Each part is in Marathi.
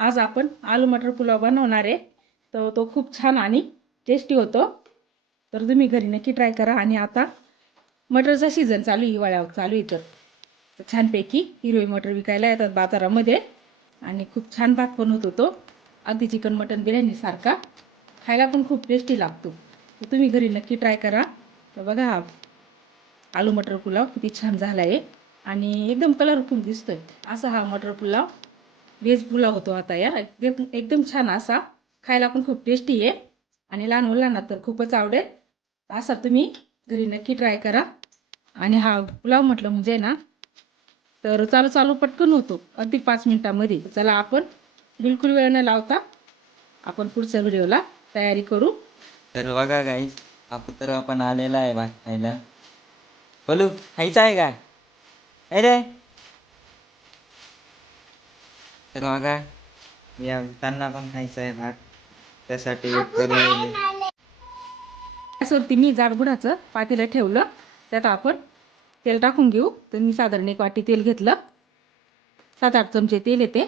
आज आपण आलू मटर पुलाव बनवणार आहे. तर तो खूप छान आणि टेस्टी होतो. तर तुम्ही घरी नक्की ट्राय करा. आणि आता मटरचा सीझन चालू आहे, हिवाळ्यात चालू आहे. तर छानपैकी हिरवे मटर विकायला येतात बाजारामध्ये आणि खूप छान भात पण होतो तो, अगदी चिकन मटन बिर्याणीसारखा. खायला पण खूप टेस्टी लागतो. तर तुम्ही घरी नक्की ट्राय करा. तर बघा, हा आलू मटर पुलाव किती छान झाला आहे आणि एकदम कलरफुल दिसतोय. असा हा मटर पुलाव व्हेज पुलाव होतो आता यार. एकदम छान असा, खायला पण खूप टेस्टी आहे आणि लहान मुलांना तर खूपच आवडेल. असा तुम्ही घरी नक्की ट्राय करा. आणि हा पुलाव म्हटलं म्हणजे ना, तर चालू चालू पटकन होतो, अगदी 5 मिनिटांमध्ये. चला, आपण बिलकुल वेळ न लावता आपण पुढच्या व्हिडिओला तयारी करू. तर बघा गाईस, आपण आलेला आहे भात खायला. बोलू खायचं आहे काय? अरे तर बघा, या त्यांना पण खायचं आहे भात, त्यासाठी त्यासाठी मी जाडबुडाचं पातेलं ठेवलं. त्यात आपण तेल टाकून घेऊ. तर मी साधारण 1 वाटी तेल घेतलं. 7-8 चमचे तेल येते.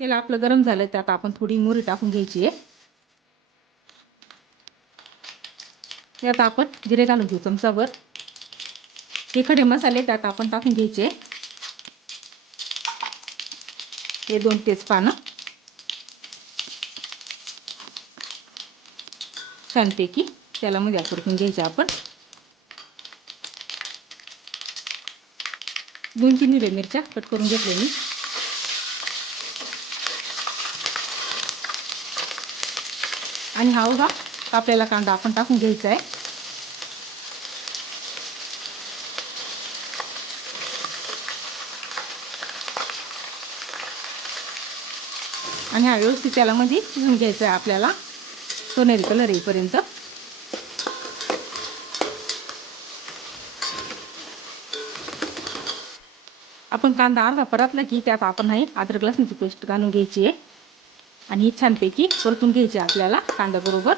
तेल आपलं गरम झालं, त्यात आपण थोडी मोहरी टाकून घ्यायची आहे. त्यात आपण जिरे घालून घेऊ चमचाभर. हे खडे मसाले त्यात आपण टाकून घ्यायचे. हे 2 तेजपानं छानपैकी तेलामध्ये परतून घ्यायचे आपण. 2-3 हिरव्या मिरच्या कट करून घेतल्या मी. आणि हा उभा कापलेला कांदा आपण टाकून घ्यायचा आहे. आणि हा व्यवस्थित तेलामध्ये शिजून घ्यायचा आहे आपल्याला, सोनेरी कलर येईपर्यंत. आपण कांदा अर्धा परतला की त्यात आपण हे अद्रक लसणाची पेस्ट घालून घ्यायची आहे आणि छानपैकी परतून घ्यायची आपल्याला कांद्याबरोबर.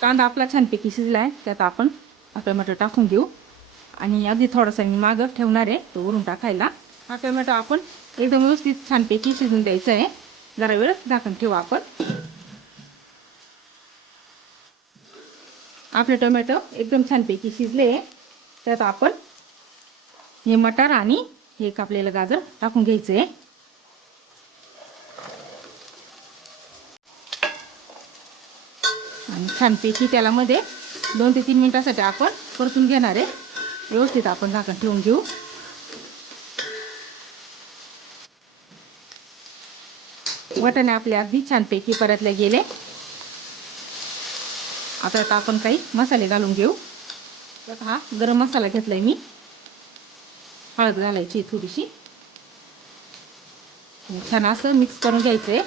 कांदा आपला छानपैकी शिजला आहे, त्यात आपण टोमॅटो टाकून घेऊ. आणि आधी थोडासा मी मागं ठेवणार आहे तो वरून टाकायला. हा टोमॅटो आपण एकदम व्यवस्थित छानपैकी शिजून द्यायचा आहे. जरा वेळ झाकण ठेवू आपण. आपले टोमॅटो एकदम छानपैकी शिजले. त्यात आपण हे मटार आणि हे कापलेलं गाजर टाकून घ्यायचं आहे. आणि छानपैकी त्यालामध्ये 2 ते 3 मिनिटासाठी आपण परतून घेणार आहे. व्यवस्थित आपण झाकण ठेवून घेऊ. वाटाणे आपले अगदी छानपैकी परतले गेले. आता आपण काही मसाले घालून घेऊ. तर हा गरम मसाला घेतलाय मी. हळद घालायची थोडीशी. छान असं मिक्स करून घ्यायचंय.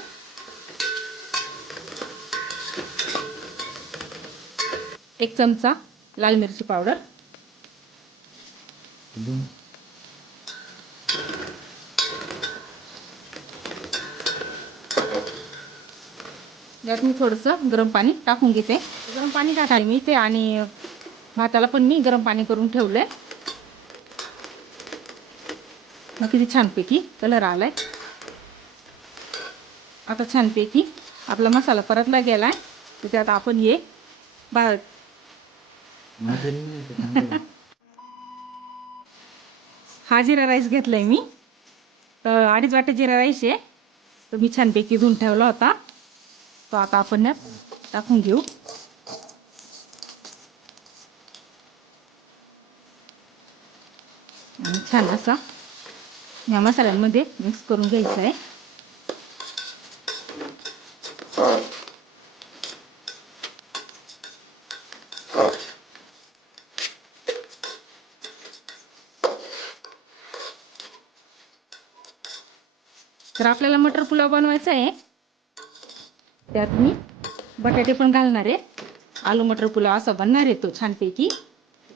1 चमचा लाल मिरची पावडर. यात मी थोडंसं गरम पाणी टाकून घेते. गरम पाणी टाकाय मी ते, आणि भाताला पण मी गरम पाणी करून ठेवलंय. मग किती छानपैकी कलर आलाय. आता छानपैकी आपला मसाला परतला गेलाय. तर त्यात आपण हे हा जिरा राईस घेतलाय मी. तर 2.5 वाटी जिरा राईस आहे. तर मी छानपैकी धुवून ठेवला होता. तो आता आपण यात टाकून घेऊ. आणि छान असा या मसाल्यांमध्ये मिक्स करून घ्यायचा आहे. तर आपल्याला मटर पुलाव बनवायचा आहे. त्यात मी बटाटे पण घालणार आहे. आलू मटर पुलाव असा बनणार आहे तो छानपैकी.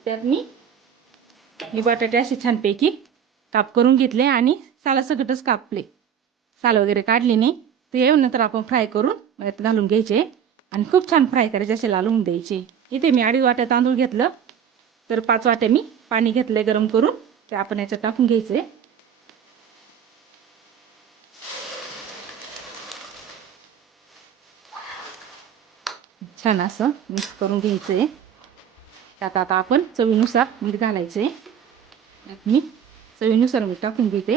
त्यात मी बटाटे असे छानपैकी काप करून घेतले आणि सालासकटच कापले. साल वगैरे काढली नाही. ते येऊन नंतर आपण फ्राय करून यात घालून घ्यायचे आणि खूप छान फ्राय करायचे, असे लालून द्यायचे. इथे मी 2.5 वाट्या तांदूळ घेतलं. तर 5 वाट्या मी पाणी घेतलंय गरम करून. ते आपण याच्यात टाकून घ्यायचे. छान असं मिक्स करून घ्यायचं आहे. त्यात आता आपण चवीनुसार मीठ घालायचं आहे. त्यात मी चवीनुसार मीठ टाकून घेते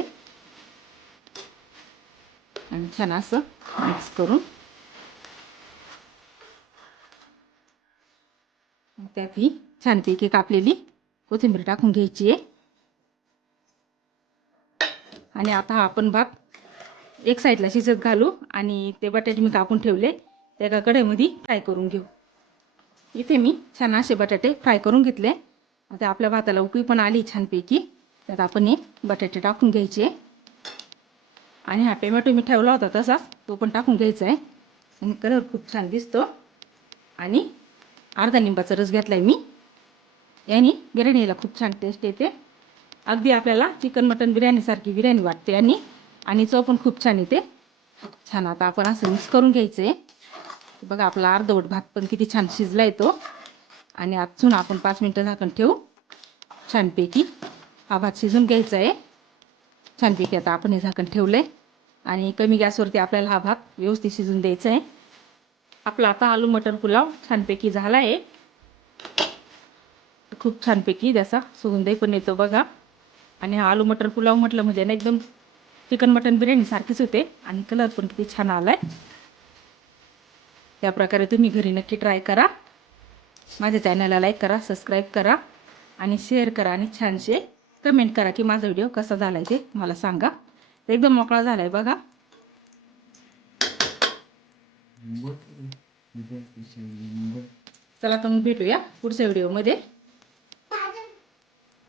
आणि छान असं मिक्स करून त्यात ही छानपैकी कापलेली कोथिंबीर टाकून घ्यायची आहे. आणि आता हा आपण भात एक साईडला शिजत घालू आणि ते बटाटे मी कापून ठेवले ते एका कढईमध्ये फ्राय करून घेऊ. इथे मी छान असे बटाटे फ्राय करून घेतले. आता आपल्या भाताला उकळी पण आली छानपैकी. त्यात आपण हे बटाटे टाकून घ्यायचे आणि हा टोमॅटो मी ठेवला होता तसाच तो पण टाकून घ्यायचा आहे. आणि कलर खूप छान दिसतो. आणि अर्धा लिंबाचा रस घेतलाय मी. याने बिर्याणीला खूप छान टेस्ट येते. अगदी आपल्याला चिकन मटन बिर्याणीसारखी बिर्याणी वाटते आणि चव पण खूप छान येते. छान आता आपण असं मिक्स करून घ्यायचं आहे. बघा आपला अर्धवट भात पण किती छान शिजला येतो. आणि आजून आपण 5 मिनटं झाकण ठेवू. छानपैकी हा भात शिजून घ्यायचा आहे. छानपैकी आता आपण हे झाकण ठेवलं आहे आणि कमी गॅसवरती आपल्याला हा भात व्यवस्थित शिजून द्यायचा आहे. आपला आता आलू मटर पुलाव छानपैकी झाला आहे. खूप छानपैकी त्याचा सुगंधही पण येतो बघा. आणि हा आलू मटर पुलाव म्हटलं म्हणजे ना एकदम चिकन मटन बिर्याणी सारखीच होते आणि कलर पण किती छान आलाय. त्या प्रकारे तुम्ही घरी नक्की ट्राय करा. माझ्या चॅनलला लाईक करा, सबस्क्राईब करा आणि शेअर करा आणि छानसे कमेंट करा की माझा व्हिडिओ कसा झालाय ते मला सांगा. एकदम मोकळा झालाय बघा. चला तर मग भेटूया पुढच्या व्हिडिओमध्ये.